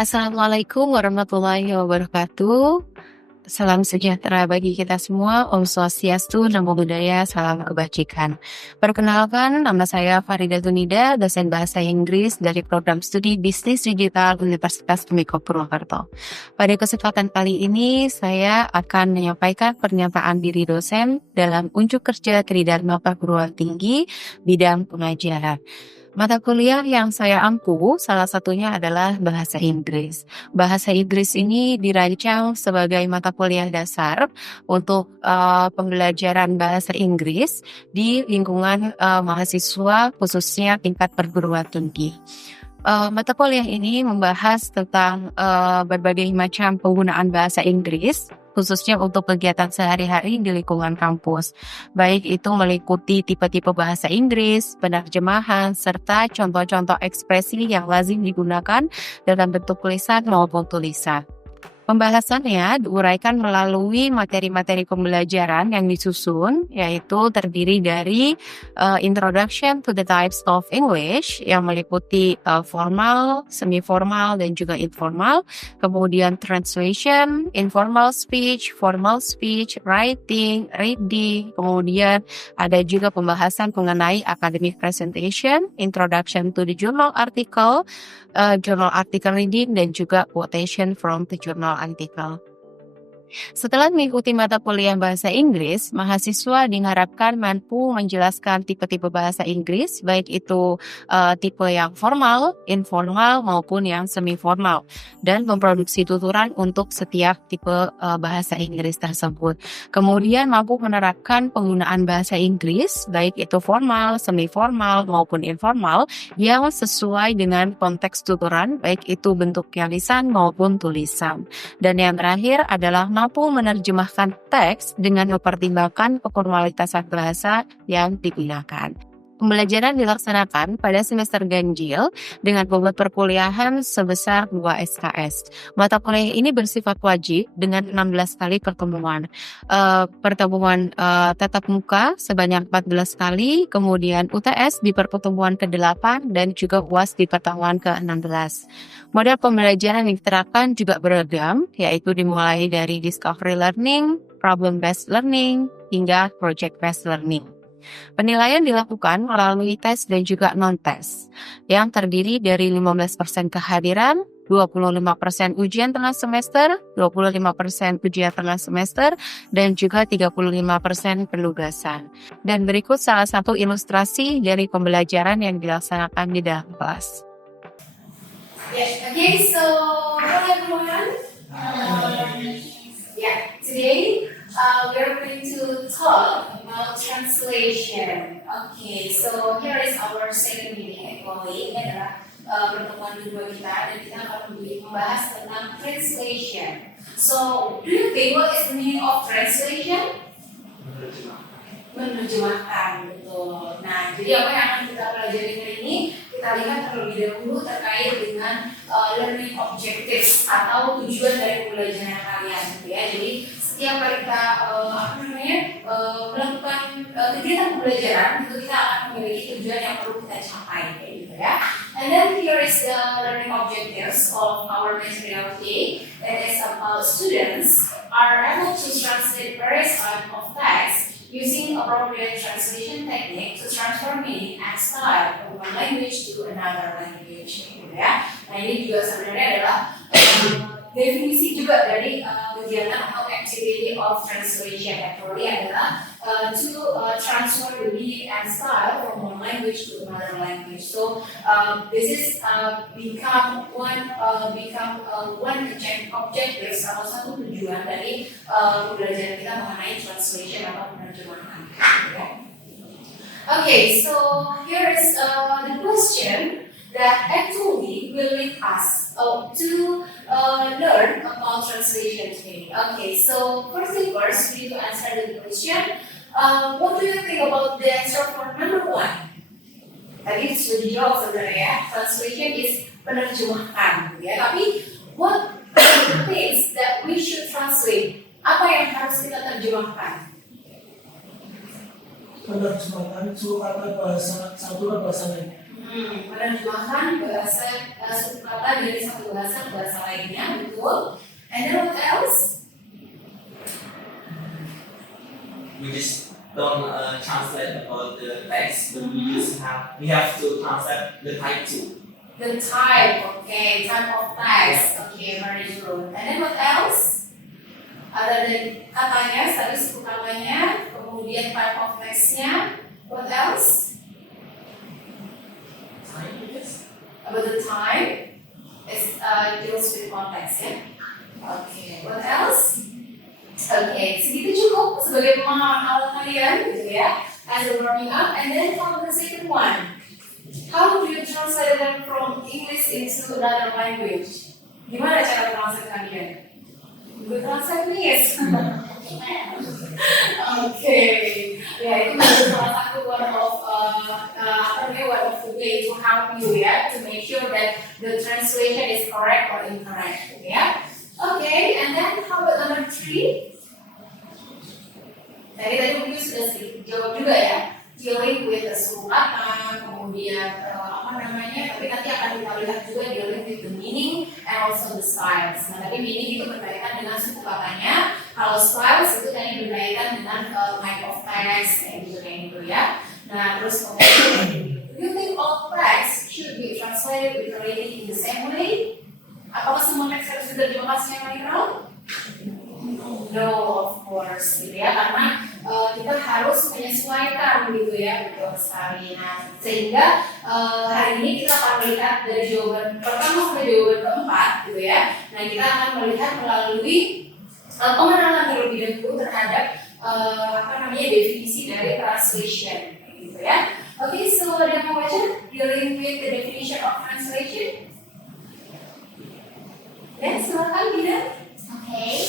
Assalamualaikum warahmatullahi wabarakatuh. Salam sejahtera bagi kita semua. Om Swastiastu, Namo Buddhaya, salam kebajikan. Perkenalkan, nama saya Farida Tunida, dosen bahasa Inggris dari program studi Bisnis Digital Universitas Kimiko Purwokerto. Pada kesempatan kali ini, saya akan menyampaikan pernyataan diri dosen dalam unjuk kerja Tridharma Perguruan Tinggi bidang pengajaran. Mata kuliah yang saya ampu salah satunya adalah bahasa Inggris. Bahasa Inggris ini dirancang sebagai mata kuliah dasar untuk pembelajaran bahasa Inggris di lingkungan mahasiswa khususnya tingkat perguruan tinggi. Mata kuliah ini membahas tentang berbagai macam penggunaan bahasa Inggris, khususnya untuk kegiatan sehari-hari di lingkungan kampus. Baik itu meliputi tipe-tipe bahasa Inggris, penerjemahan, serta contoh-contoh ekspresi yang lazim digunakan dalam bentuk tulisan maupun tulisan. Pembahasannya diuraikan melalui materi-materi pembelajaran yang disusun, yaitu terdiri dari Introduction to the Types of English yang meliputi formal, semi-formal, dan juga informal. Kemudian Translation, Informal Speech, Formal Speech, Writing, Reading. Kemudian ada juga pembahasan mengenai Academic Presentation, Introduction to the Journal Article, Journal Article Reading, dan juga Quotation from the Journal Article. Setelah mengikuti mata kuliah bahasa Inggris, mahasiswa diharapkan mampu menjelaskan tipe-tipe bahasa Inggris, baik itu tipe yang formal, informal, maupun yang semi-formal, dan memproduksi tuturan untuk setiap tipe bahasa Inggris tersebut. Kemudian mampu menerapkan penggunaan bahasa Inggris, baik itu formal, semi-formal, maupun informal, yang sesuai dengan konteks tuturan, baik itu bentuknya lisan maupun tulisan. Dan yang terakhir adalah mampu menerjemahkan teks dengan mempertimbangkan keformalitasan bahasa yang digunakan. Pembelajaran dilaksanakan pada semester ganjil dengan bobot perkuliahan sebesar 2 SKS. Mata kuliah ini bersifat wajib dengan 16 kali pertemuan. Pertemuan tatap muka sebanyak 14 kali, kemudian UTS di pertemuan ke-8 dan juga UAS di pertemuan ke-16. Model pembelajaran yang diterapkan juga beragam, yaitu dimulai dari discovery learning, problem-based learning, hingga project-based learning. Penilaian dilakukan melalui tes dan juga non-tes, yang terdiri dari 15% kehadiran, 25% ujian tengah semester, 25% ujian tengah semester, dan juga 35% penugasan. Dan berikut salah satu ilustrasi dari pembelajaran yang dilaksanakan di dalam kelas. Yes. Okay, so hello everyone. Today we're going to talk about translation. Okay, so here is our second meeting actually. Ini adalah pertemuan kedua kita dan kita akan membahas tentang translation. So, do you think what is the meaning of translation? Menerjemahkan, betul. Nah, jadi apa yang akan kita pelajari hari ini? Kita lihat terlebih dahulu terkait dengan learning objectives atau tujuan dari pembelajaran kalian, gitu ya. Jadi setiap kali kita melakukan kegiatan pembelajaran, itu kita akan memiliki tujuan yang perlu kita capai, kayak gitu ya. And then here is the learning objectives of our material today. That is about students are able to translate various types of text using appropriate translation technique to transfer meaning and style from one language to another language, gitu ya. Nah, ini juga sebenarnya adalah definisi juga dari kegiatan atau activity of translation. Actually adalah to transfer the meaning and style from one language to another language. So this is become one objective, salah satu tujuan dari pembelajaran kita mengenai translation atau penerjemahan. Okay, so here is the question that actually will lead us to learn about translation today. Okay, so first thing first, we need to answer the question. What do you think about the answer for number 1? Tadi sudah dijawab sebenarnya. Translation is penerjemahan, ya. Tapi what are the things that we should translate? Apa yang harus kita terjemahkan? Penerjemahan itu kata bahasa satu ke bahasa lain. Menerjemahkan bahasa suku kata dari satu bahasa ke bahasa lainnya, betul. And then what else? We just don't translate about the text, but we have to translate the type too. The type, okay, type of text, okay, very good. And then what else? Ada dari katanya, tadi suku katanya, kemudian type of textnya. What else? Time, I guess. About the time, it deals with context, ya. Okay, what else? Okay, segitu cukup sebagai pemahaman awal kalian, gitu ya, as a warming up. And then for the second one, how do you translate them from English into another language? Gimana cara translate kalian? Good translate please. Okay, ya itu menjadi salah satu one of one of the way to help you ya, to make sure that the translation is correct or incorrect, ya. Okay, and then how about number 3? Tadi mungkin sudah sedikit jawab juga ya, dealing with the suku kata, kemudian tapi nanti akan kita lihat juga dealing with the meaning and also the styles. Nah, tadi meaning itu berkaitan dengan suku katanya, kalau styles itu tadi berkaitan dengan type of text kayak gitu ya. Nah, terus kemudian do you think all text should be translated literally in the same way? Apakah semua teks harus diterjemahkan secara literal? No, of course, gitu ya, karena kita harus menyesuaikan gitu ya, betul sekali. Nah, sehingga hari ini kita akan melihat dari jawaban pertama sampai jawaban keempat, gitu ya. Nah, kita akan melihat melalui pengenalan terlebih dahulu terhadap definisi dari translation, gitu ya. Okay, so ada yang mau baca dealing with the definition of translation? Ya, silakan Dina. Okay.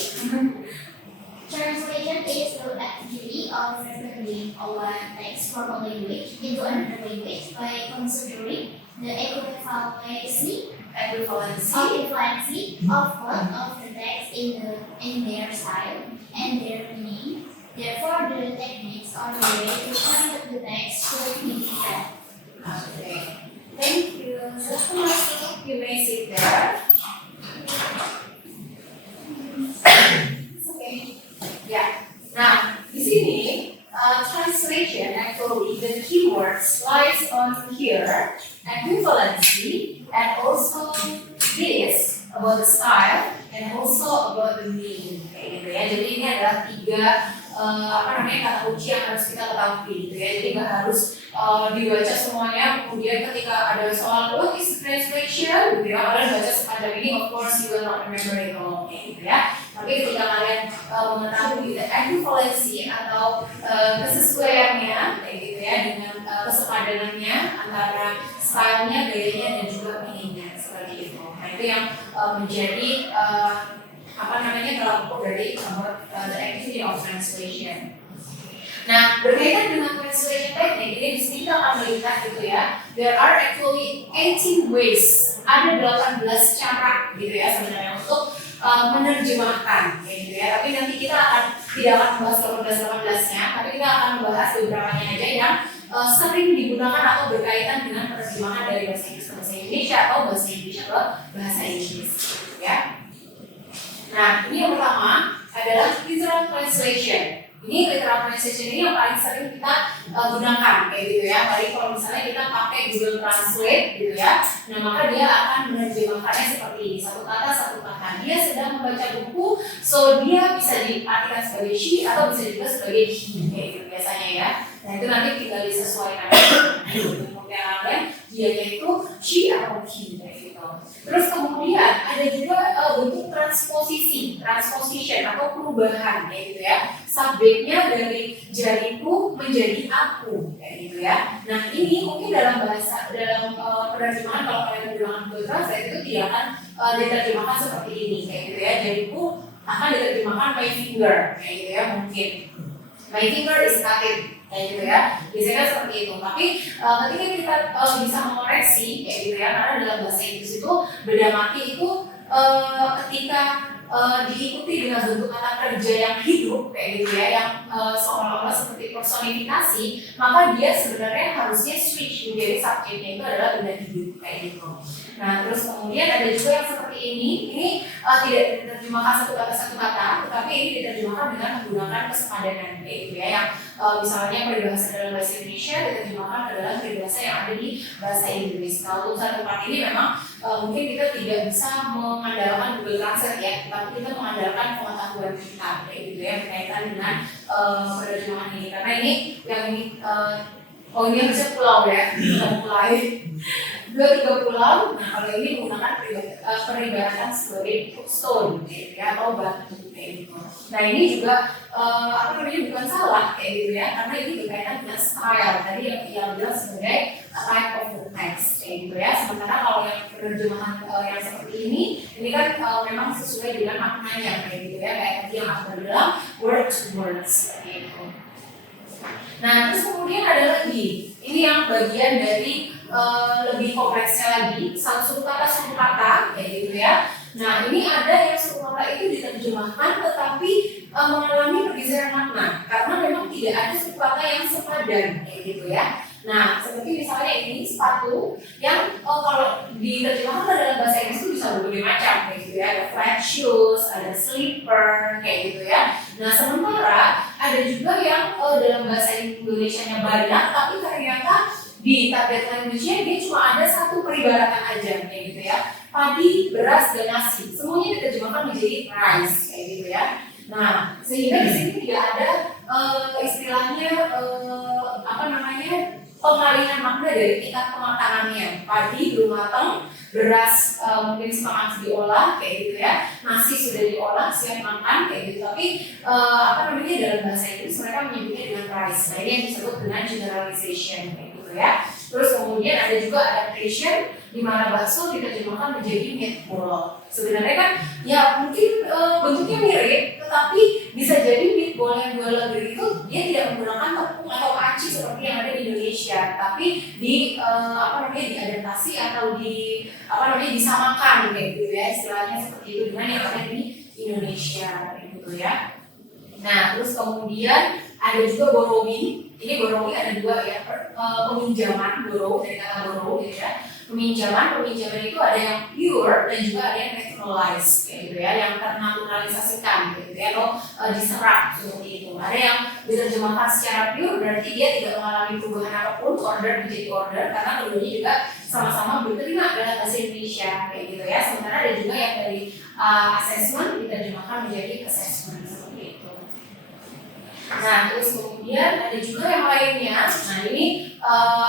Translation is the activity of translating one text from a language into another language by considering the equivalency of one of the text in their style and their meaning. Therefore, the techniques or the way to convert the text should be different. Okay. Thank you. So, you may sit there. Okay. Ya. Nah, di sini translation actually the keywords lies on here, equivalency, and also this about the style and also about the meaning, kayak gitu ya. Jadi ini adalah 3 kata kunci yang harus kita ketahui gitu ya. Jadi nggak harus dibaca semuanya, kemudian ketika ada soal what is translation gitu ya, kalian baca sepanjang ini, of course you will not remember it all gitu ya. Tapi ketika kalian mengetahui the equivalency atau kesesuaiannya kayak gitu ya, dengan kesepadanannya antara stylenya, gayanya, dan juga meaningnya seperti itu. Nah, itu yang menjadi tolak ukur dari the activity of translation. Nah, berkaitan dengan translation teknik, ini di sini kita akan melihat gitu ya, there are actually 18 ways, ada 18 cara gitu ya sebenarnya untuk menerjemahkan kayak gitu ya. Tapi nanti kita tidak akan membahas 18-18-nya, tapi kita akan membahas beberapanya aja yang sering digunakan atau berkaitan dengan penerjemahan dari bahasa Inggris ke bahasa Indonesia atau bahasa Indonesia ke bahasa Inggris ya. Nah, ini yang pertama adalah literal translation. Ini literal translation ini yang paling sering kita gunakan kayak gitu ya. Paling kalau misalnya kita pakai Google Translate gitu ya, nah maka dia akan menerjemahkannya seperti ini, satu kata satu kata. Dia sedang membaca buku, so dia bisa diartikan sebagai she atau bisa juga sebagai he kayak gitu biasanya ya. Nah itu nanti tinggal disesuaikan untuk yang lain, dia itu she atau he kayak gitu. Terus kemudian ada juga bentuk transposition atau perubahan kayak gitu ya. Subjeknya dari jadiku menjadi aku kayak gitu ya. Nah ini mungkin dalam penerjemahan kalau kalian menggunakan Google Translate itu tidak akan diterjemahkan seperti ini kayak gitu ya. Jadiku akan diterjemahkan my finger kayak gitu ya, mungkin my finger is cutting kayak gitu ya. Biasanya kan seperti itu. Tapi ketika kita bisa mengoreksi kayak gitu ya, karena dalam bahasa Inggris itu beda mati itu ketika diikuti dengan bentuk kata kerja yang hidup kayak gitu ya, yang seolah-olah seperti personifikasi, maka dia sebenarnya harusnya switch menjadi subjeknya itu adalah benda hidup kayak gitu. Nah, terus kemudian ada juga yang seperti ini tidak diterjemahkan satu kata, tetapi ini diterjemahkan dengan menggunakan kesepadanan kayak gitu ya, yang misalnya peribahasa dalam bahasa Indonesia diterjemahkan ke dalam peribahasa yang ada di bahasa Inggris. Nah, untuk satu part ini memang mungkin kita tidak bisa mengandalkan Google Translate ya, tapi kita mengandalkan pengetahuan kita kayak gitu ya, berkaitan dengan penerjemahan ini, karena ini yang ini ini harusnya pulau ya, mulai 2-3 pulau. Nah, kalau ini menggunakan peribahatan sebagai stone gitu ya, atau batu kayak gitu. Nah, ini juga bukan salah kayak gitu ya, karena ini berkaitan dengan style tadi yang bilang sebagai type of the text kayak gitu ya. Sementara kalau yang penerjemahan yang seperti ini kan memang sesuai dengan maknanya kayak gitu ya, kayak tadi yang aku bilang word to words kayak gitu. Nah, terus kemudian ada lagi, ini yang bagian dari lebih kompleksnya lagi, satu kata kayak gitu ya. Nah, ini ada yang suatu kata itu diterjemahkan tetapi mengalami pergeseran makna karena memang tidak ada suatu kata yang sepadan kayak gitu ya. Nah, seperti misalnya ini sepatu yang kalau diterjemahkan dalam bahasa Inggris itu bisa berbagai macam kayak gitu ya. Ada flat shoes, ada slipper kayak gitu ya. Nah, sementara ada juga yang dalam bahasa Indonesianya banyak, tapi ternyata di target language-nya dia cuma ada satu peribaratan aja kayak gitu ya. Padi, beras, dan nasi, semuanya diterjemahkan menjadi rice kayak gitu ya. Nah, sehingga di sini tidak ada istilahnya pengalihan makna dari tingkat kematangannya. Padi belum matang, beras mungkin setengah diolah kayak gitu ya, nasi sudah diolah siap makan kayak gitu. Tapi dalam bahasa Inggris mereka menyebutnya dengan rice. Nah, ini yang disebut dengan generalization kayak gitu ya. Terus kemudian ada juga adaptation di mana bakso diterjemahkan menjadi meatball. Sebenarnya kan ya mungkin bentuknya mirip, tetapi bisa jadi meatball yang dua negeri itu dia tidak menggunakan tepung atau aci seperti yang ada di Indonesia, tapi diadaptasi atau disamakan kayak gitu ya, istilahnya seperti itu dengan yang ada di Indonesia kayak gitu ya. Nah, terus kemudian ada juga borrowing. Ini borrowing ada dua ya, peminjaman, borrow dari kata borrow gitu ya. Peminjaman itu ada yang pure dan juga ada yang naturalized kayak gitu ya, yang ternaturalisasikan gitu ya, atau diserap seperti itu. Ada yang diterjemahkan secara pure berarti dia tidak mengalami perubahan apapun, order menjadi order, karena keduanya juga sama-sama diterima dalam bahasa Indonesia kayak gitu ya. Sementara ada juga yang dari assessment diterjemahkan menjadi assessment seperti itu. Nah, terus kemudian ada juga yang lainnya. Nah, ini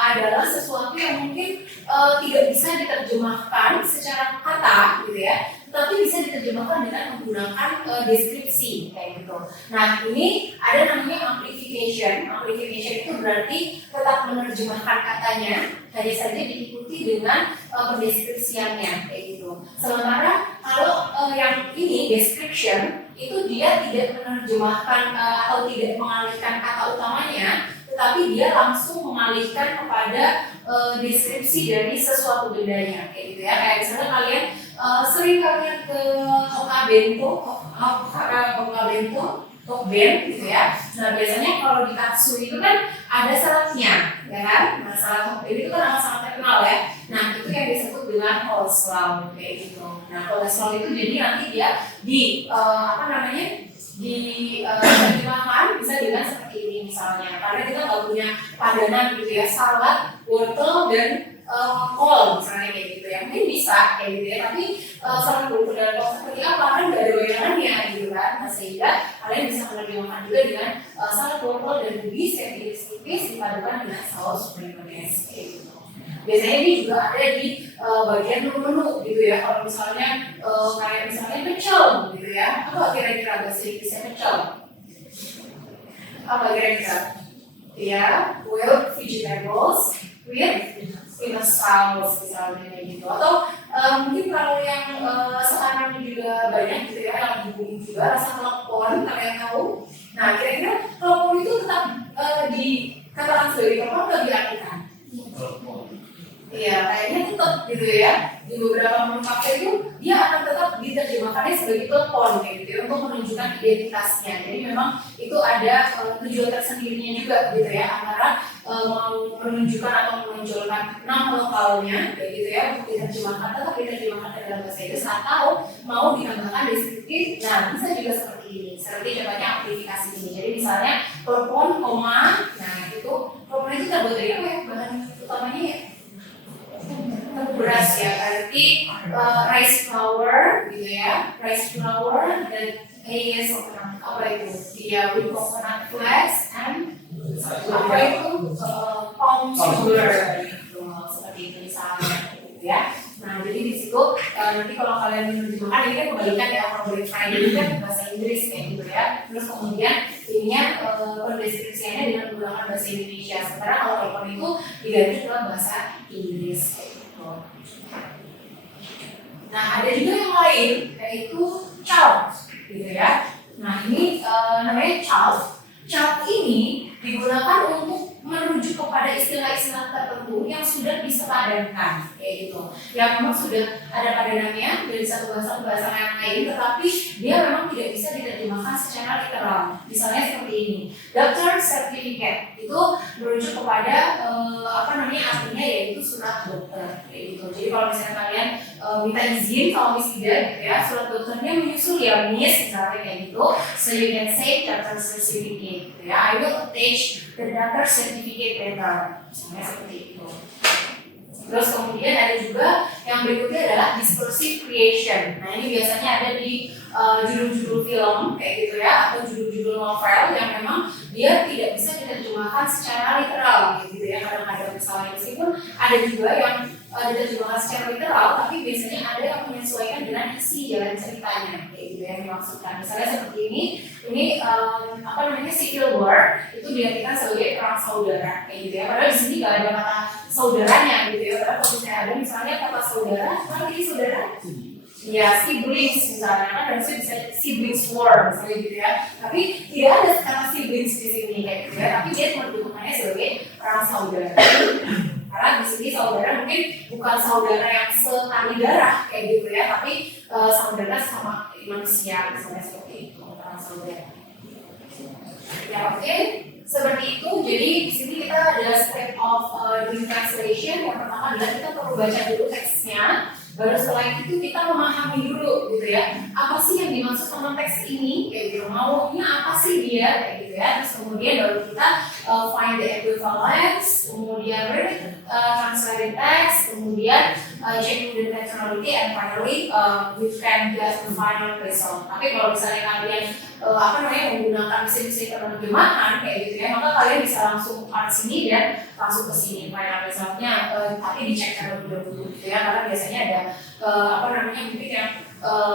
adalah sesuatu yang mungkin tidak bisa diterjemahkan secara kata gitu ya, tapi bisa diterjemahkan dengan menggunakan deskripsi kayak gitu. Nah, ini ada namanya amplification. Amplification itu berarti tetap menerjemahkan katanya, hanya saja diikuti dengan pendeskripsiannya kayak gitu. Sementara kalau yang ini description itu dia tidak menerjemahkan atau tidak mengalihkan kata utamanya, tetapi dia langsung mengalihkan kepada deskripsi dari sesuatu bendanya kayak gitu ya. Kayak misalnya kalian sering kalian ke Tokben gitu ya. Nah, biasanya kalau di katsu itu kan ada saladnya, ya kan? Nah, salad itu kan sangat terkenal ya. Nah, itu yang disebut dengan coleslaw kayak gitu. Nah, coleslaw itu jadi nanti dia diterjemahkan bisa dengan seperti ini misalnya, karena kita nggak punya padanan gitu ya, salad, wortel dan kol misalnya kayak gitu ya, mungkin bisa kayak gitu ya, tapi salad wortel dan kol seperti apa kan nggak ada bayangannya gitu kan. Nah, sehingga kalian bisa menerjemahkan juga dengan salad wortel dan kubis yang tipis-tipis dipadukan dengan saus mayonnaise kayak gitu. Biasanya ini juga ada di bagian menu gitu ya. Kalau misalnya kayak misalnya pecel gitu ya, apa kira-kira bahasa Inggrisnya pecel? Apa kira-kira? Ya, boiled vegetables with spinach sauce misalnya gitu. Atau mungkin kalau yang sekarang juga banyak gitu ya, yang booming juga rasa klepon, kalian tahu? Nah, kira-kira klepon itu tetap dikatakan sebagai klepon atau diartikan? Iya, kayaknya tetap gitu ya. Di beberapa menu kafe itu dia akan tetap diterjemahkannya sebagai telepon kayak gitu ya, untuk menunjukkan identitasnya. Jadi memang itu ada tujuan tersendirinya juga gitu ya, antara mau menunjukkan atau menonjolkan nama lokalnya kayak gitu ya, untuk diterjemahkan tetap diterjemahkan ke dalam bahasa Inggris, atau mau ditambahkan deskriptif. Nah, bisa juga seperti ini, seperti contohnya amplifikasi ini. Jadi misalnya telepon, koma, nah itu telepon itu terbuat dari apa ya, bahan utamanya ya beras ya, berarti rice flour gitu ya, rice flour, dan is apa itu dia with coconut flakes and apa itu palm sugar gitu, seperti itu misalnya gitu ya. Nah jadi di situ nanti kalau kalian menerjemahkan ini kan kebalikan ya, kalau Black Friday ini kan bahasa Inggris kayak gitu ya, terus kemudian ininya pendeskripsiannya dengan menggunakan bahasa Indonesia, sementara kalau telepon itu diganti dalam bahasa Inggris kayak gitu. Nah ada juga yang lain yaitu child gitu ya. Nah ini namanya child. Child ini digunakan untuk merujuk kepada istilah-istilah tertentu yang sudah disepadankan kayak gitu, yang memang sudah ada padanannya dari satu bahasa ke bahasa yang lain, tetapi dia memang tidak bisa diterjemahkan secara literal. Misalnya seperti ini, doctor certificate itu merujuk kepada artinya yaitu surat dokter kayak gitu. Jadi kalau misalnya kalian minta izin sama Miss Ida gitu ya, surat dokternya menyusul ya Miss misalnya kayak gitu, so you can say doctor certificate gitu ya, I will attach the doctor certificate letter misalnya seperti itu. Terus kemudian ada juga yang berikutnya adalah discursive creation. Nah ini biasanya ada di judul-judul film kayak gitu ya, atau judul-judul novel yang memang dia tidak bisa diterjemahkan secara literal kayak gitu ya. Kadang-kadang misalnya meskipun ada juga yang diterjemahkan secara literal, tapi biasanya ada yang menyesuaikan dengan isi jalan ceritanya kayak gitu yang dimaksudkan. Misalnya seperti ini civil war itu diartikan sebagai perang saudara kayak gitu ya. Padahal di sini nggak ada kata saudaranya gitu ya. Padahal kalau misalnya ada misalnya kata saudara, apa ini saudara? Ya siblings misalnya, kan harusnya bisa siblings war misalnya gitu ya. Tapi tidak ada kata siblings di sini kayak gitu ya. Tapi dia menyebutkannya sebagai perang saudara. Karena di sini saudara mungkin bukan saudara yang setali darah kayak gitu ya, tapi saudara sama manusia misalnya seperti itu, perang saudara. Ya oke, seperti itu. Jadi di sini kita ada step of doing translation. Yang pertama adalah kita perlu baca dulu teksnya. Baru setelah itu kita memahami dulu gitu ya, apa sih yang dimaksud sama teks ini kayak gitu, maunya apa sih dia kayak gitu ya. Terus kemudian baru kita find the equivalence, kemudian translate text, kemudian check the textuality, and finally we can get the final result. Tapi kalau misalnya kalian menggunakan mesin-mesin penerjemahan kayak gitu ya, maka kalian bisa langsung ke sini dan langsung ke sini final resultnya, tapi dicek terlebih dahulu gitu ya, karena biasanya ada mungkin yang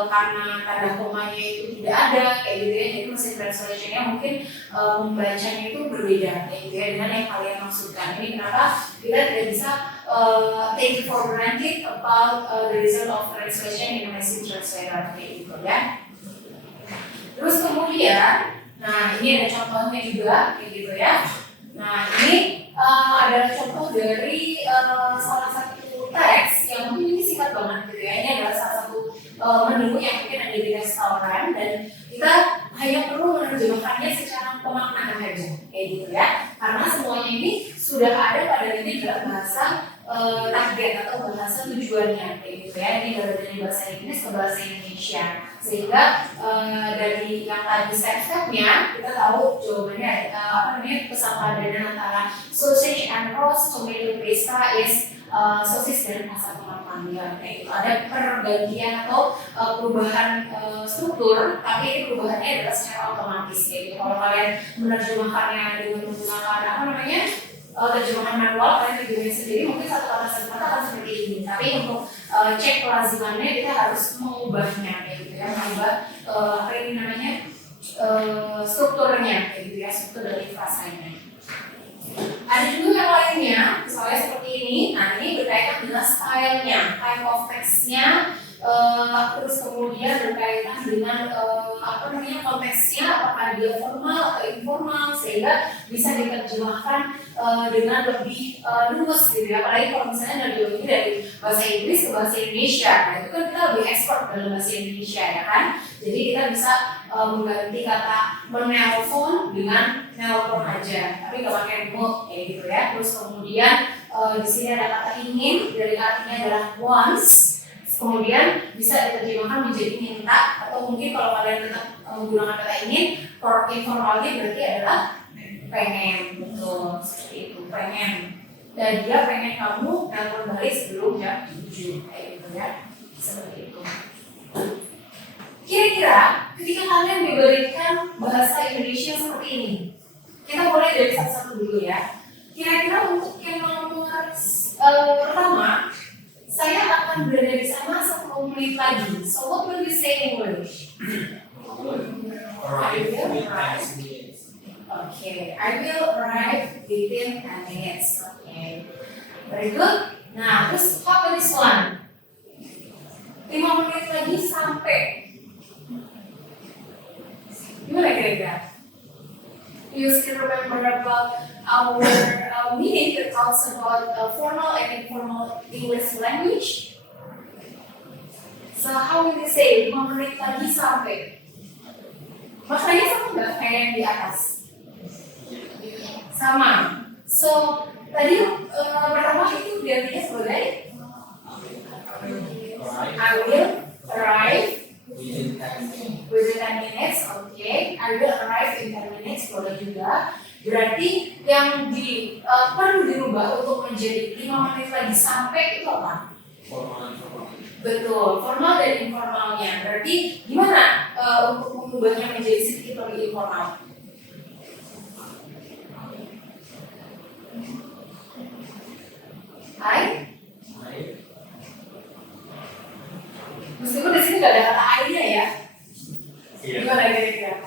karena tanda komanya itu tidak ada kayak gitu ya, jadi mesin translationnya mungkin membacanya itu berbeda kayak gitu ya dengan yang kalian maksudkan. Ini kenapa kita tidak bisa take it for granted about the result of translation in a machine translator kayak gitu ya. Terus kemudian, nah ini ada contohnya juga kayak gitu ya. Nah ini adalah contoh dari salah satu teks yang mungkin ini singkat banget gitu ya. Ini adalah salah satu menu yang mungkin ada di restoran, dan kita hanya perlu menerjemahkannya secara pemaknaan aja kayak gitu ya. Karena semuanya ini sudah ada pada ini dalam bahasa target atau bahasa tujuannya kayak gitu ya. Ini dari bahasa Inggris ke bahasa Indonesia, sehingga dari yang tadi step-stepnya kita tahu jawabannya kesepadanan antara sausage and roast tomato pasta is sosis dan asam lemak panggang kayak gitu. Ada pergantian atau perubahan struktur, tapi ini perubahannya adalah secara otomatis kayak gitu. Kalau kalian menerjemahkannya dengan menggunakan terjemahan manual, kalian terjemahin sendiri mungkin satu kata akan seperti ini. Tapi untuk cek kelazimannya kita harus mengubahnya kayak gitu ya, mengubah strukturnya kayak gitu ya, struktur dari frasanya. Ada juga yang lainnya, misalnya seperti ini. Nah ini berkaitan dengan stylenya, type of text-nya, terus kemudian berkaitan dengan konteksnya, apakah dia formal atau informal sehingga bisa diterjemahkan dengan lebih luas gitu ya. Apalagi kalau misalnya ini dari bahasa Inggris ke bahasa Indonesia, nah itu kan kita lebih expert dalam bahasa Indonesia ya kan. Jadi kita bisa mengganti kata menelpon dengan nelpon aja, tapi nggak pakai remote kayak gitu ya. Terus kemudian di sini ada kata ingin, dari artinya adalah wants. Kemudian bisa diterjemahkan menjadi minta, atau mungkin kalau kalian tetap menggunakan kata ingin, informalnya berarti adalah pengen, betul seperti itu, pengen. Dan dia pengen kamu nelpon balik sebelum jam 7 kayak gitu ya, seperti itu. Kira-kira ketika kalian diberikan bahasa Indonesia seperti ini, kita mulai dari satu-satu dulu ya. Kira-kira untuk yang nomor pertama, saya akan berada di sana 10 menit lagi. So what will we say in English? Arrive with 10 minutes. Okay, I will arrive within 10 minutes. Okay, very good. Nah, terus how about this one? 5 menit lagi sampai. Gimana kira-kira? You still remember about our meeting that talks about formal and informal English language? So how will you say 5 menit lagi sampai? Maknanya sama nggak kayak yang di atas? Sama. So tadi pertama itu diartinya sebagai I will arrive Within 10 minutes. within 10 minutes, okay. I will arrive in 10 minutes, boleh juga. Berarti yang perlu dirubah untuk menjadi 5 menit lagi sampai itu apa? Formal. Betul, formal dan informalnya. Berarti gimana untuk mengubahnya menjadi sedikit lebih informal? Hai? Meskipun di sini nggak ada kata I-nya ya. Gimana kira-kira?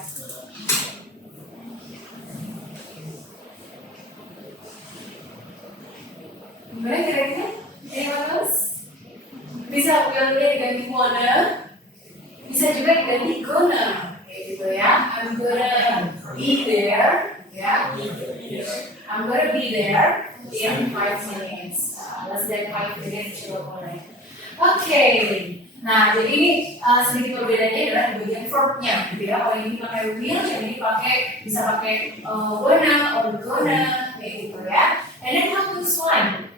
Gimana kira-kira? Anyone else? Bisa will-nya diganti wanna, bisa juga diganti gonna, kayak gitu ya. I'm gonna be there, ya. I'm gonna be there in 5 minutes. Less than 5 minutes juga boleh. Oke. Nah, jadi ini sedikit perbedaannya adalah di bagian verbnya, gitu ya. Kalau ini pakai will, yang ini bisa pakai wanna or gonna, kayak gitu ya. And then how to one?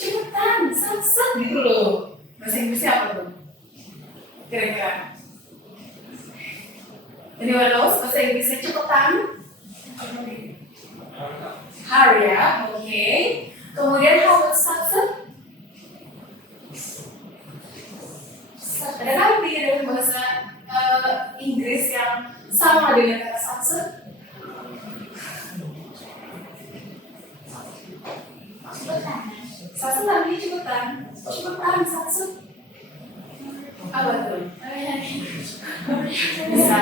Cepetan, sat gitu loh. Bahasa Inggrisnya apa tuh? Kira-kira. Anyone else? Bahasa Inggrisnya cepetan. Hurry up, oke. Kemudian how about sat? Ada kan di dalam bahasa Inggris yang sama dengan kata satse? Satse tadi cepetan, satse. Apa tuh? Bisa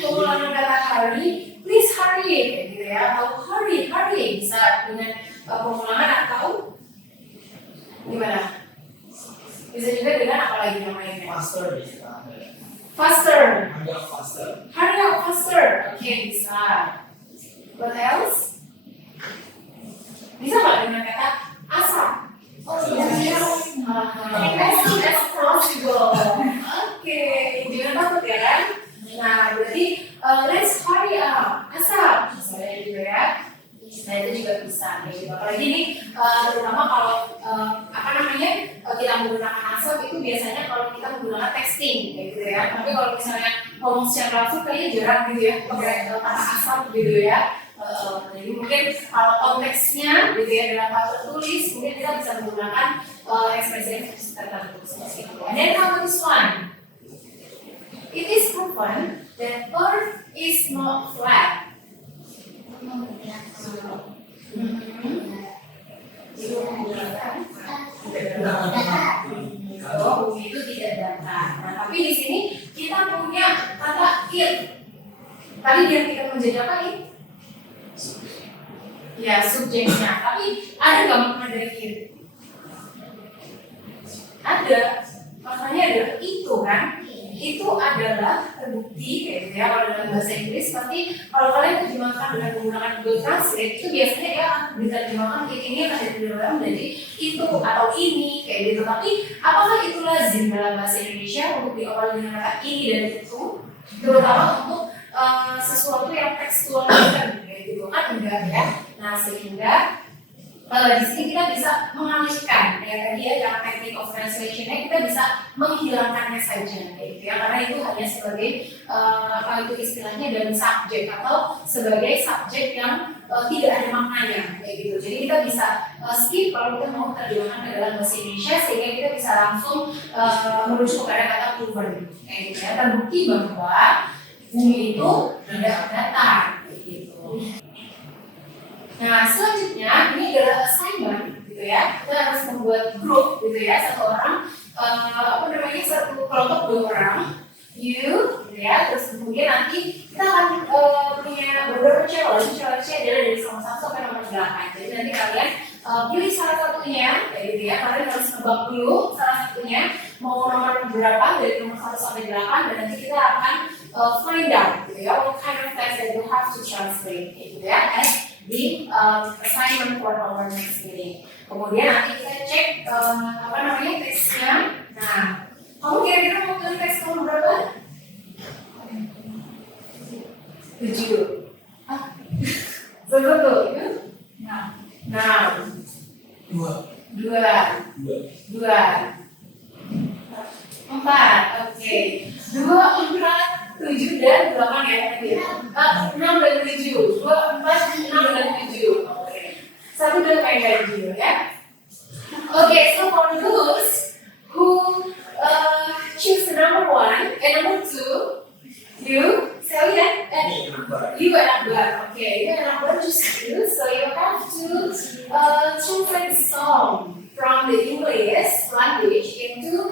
pengulangan kata hurry, please hurry, kayak gitu ya. Atau hurry, bisa dengan pengulangan atau gimana? Bisa juga dengan apa lagi namanya? Faster bisa. Faster. Hurry up faster. Oke, bisa. What else? Bisa nggak dengan kata asap? Oh, iya. As possible. Oke, jangan takut ya kan? Nah, berarti let's hurry up. Asap, misalnya gitu ya. Nah, itu juga bisa. Gitu. Apalagi ini terutama kalau kita menggunakan asap itu biasanya kalau kita menggunakan texting, gitu ya. Tapi kalau misalnya ngomong secara langsung kayaknya jarang gitu ya, pakai kata asap gitu ya. Jadi mungkin kalau konteksnya gitu ya dalam hal tertulis, mungkin kita bisa menggunakan ekspresi tertentu seperti itu. And then how about this one? It is proven that Earth is not flat. Itu menggunakan bumi itu tidak datar. Nah, tapi di sini kita punya kata it. Tadi dia tidak menjadi apa it? Ya, subjeknya. Tapi ada nggak makna dari it? Ada. Maknanya adalah itu kan? itu adalah terbukti kayak gitu ya. Kalau dalam bahasa Inggris pasti kalau kalian terjemahkan dengan menggunakan Google Translate itu biasanya dia akan diterjemahkan ini akan diterjemahkan menjadi itu atau ini kayak gitu. Tapi apakah itu lazim dalam bahasa Indonesia untuk diawali dengan kata ini dan itu, terutama untuk sesuatu yang tekstual kayak gitu kan enggak ya. Nah sehingga di sini kita bisa mengalihkan ya tadi ya yang technique of translation-nya kita bisa menghilangkannya saja kayak gitu ya, karena itu hanya sebagai apa itu istilahnya dan subjek atau sebagai subjek yang tidak ada maknanya kayak gitu. Jadi kita bisa skip kalau kita mau terjemahkan ke dalam bahasa Indonesia sehingga kita bisa langsung menuju kepada kata proven kayak gitu ya. Terbukti bahwa bumi itu tidak datar kayak gitu. Nah selanjutnya ini adalah assignment gitu ya, kita harus membuat grup gitu ya, satu orang apa namanya satu kelompok 2 orang you gitu ya, terus kemudian nanti kita akan punya beberapa challenge adalah dari nomor 1 sampai nomor 8. Jadi nanti kalian pilih salah satunya kayak gitu ya, kalian harus nebak dulu salah satunya mau nomor berapa dari nomor 1 sampai 8 dan nanti kita akan find out gitu ya what kind of text that you have to translate gitu ya as di assignment for our next meeting. Kemudian nanti kita cek apa namanya teksnya. Nah, kamu kira-kira mau tulis teks nomor berapa? 7. Betul. Nah, 2. 4. Oke. 2, 4, 7 dan 8 ya tadi ya. 6 dan 7. 2, 4, 6 dan 7. Oke. Satu dan kayak gitu ya. Oke, so for those who choose the number 1 and number 2, you sekalian you anak bar. Oke, you anak bar choose you, so you have to translate song from the English language into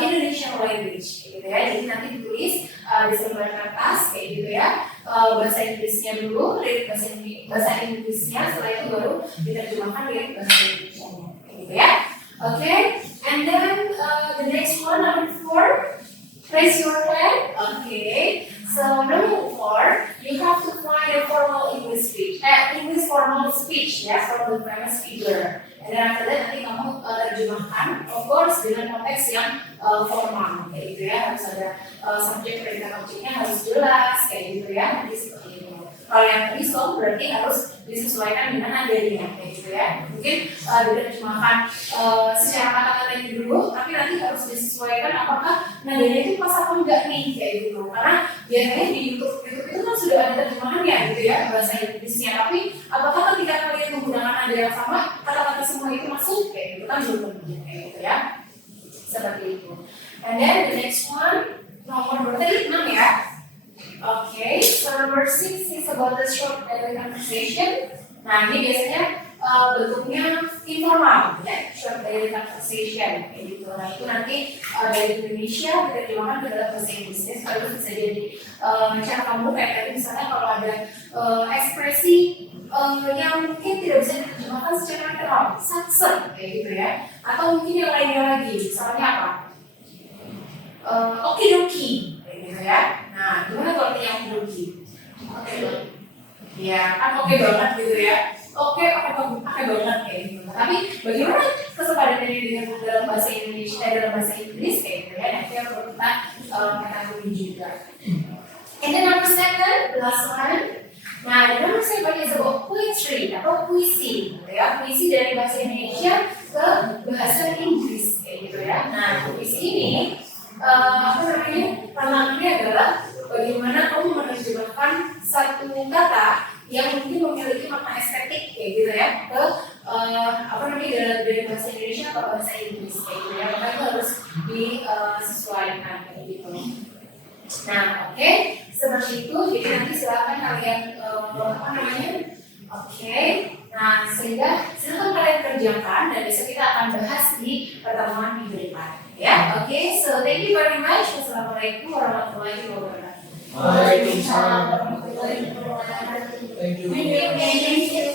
Indonesian language gitu ya. Jadi nanti ditulis di selembar kertas kayak gitu ya, bahasa Inggrisnya dulu, lirik bahasa Inggrisnya, setelah itu baru diterjemahkan lirik bahasa Indonesia kayak gitu ya. Okay, and then the next one, number 4, raise your hand. Okay, so number 4, you have to find a formal English speech, English formal speech ya from the famous figure. And then after that nanti kamu terjemahkan, of course dengan konteks yang formal kayak gitu ya, harus ada subjek predicate objeknya harus jelas kayak gitu ya, nanti seperti itu. Kalau yang tadi song berarti harus disesuaikan dengan nadanya kayak gitu ya. Mungkin diterjemahkan secara kata-katanya dulu, tapi nanti harus disesuaikan apakah nadanya itu pas apa enggak nih kayak gitu. Karena biasanya di YouTube itu kan sudah ada terjemahannya gitu ya bahasa Inggrisnya, tapi apakah ketika kalian menggunakan nada yang sama kata-kata semua itu masuk kayak gitu kan belum tentu kayak gitu ya, seperti itu. And then the next one, nomor berarti 6 ya. Okay, so number 6 is about the short daily conversation. Nah ini biasanya bentuknya informal ya, short daily conversation kayak gitu. Nah itu nanti dari Indonesia diterjemahkan ke dalam bahasa Inggris. Sekaligus bisa jadi cara kamu kayak tadi misalnya kalau ada ekspresi yang mungkin tidak bisa diterjemahkan secara literal, satsen kayak gitu ya, atau mungkin yang lainnya lagi, misalnya apa? Okidoki kayak gitu ya. Nah, gimana kalau yang okidoki? Oke ya kan oke banget gitu ya. Oke banget kayak gitu. Tapi bagaimana kesepadatannya dengan dalam bahasa Indonesia, dalam bahasa Inggris kayak gitu ya? Nanti yang perlu kita ketahui juga. And then number 7, the last one. Nah, the number 7 is about poetry atau puisi, gitu ya. Puisi dari bahasa Indonesia ke bahasa Inggris, kayak gitu ya. Nah, puisi ini tantangannya adalah bagaimana kamu menerjemahkan satu kata yang mungkin memiliki makna estetik, kayak gitu ya, ke dari bahasa Indonesia ke bahasa Inggris, kayak gitu ya. Maka itu harus disesuaikan, kayak gitu. Nah, oke. Seperti itu, jadi nanti silakan kalian nah sehingga silakan kalian kerjakan dan besok kita akan bahas di pertemuan minggu depan ya. So thank you very much. Wassalamualaikum warahmatullahi wabarakatuh. Waalaikumsalam warahmatullahi wabarakatuh. Thank you. Thank you.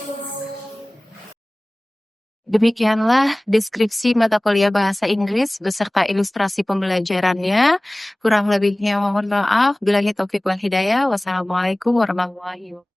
Demikianlah deskripsi mata kuliah bahasa Inggris beserta ilustrasi pembelajarannya. Kurang lebihnya mohon maaf. Billahi taufiq wal hidayah. Wassalamualaikum warahmatullahi wabarakatuh.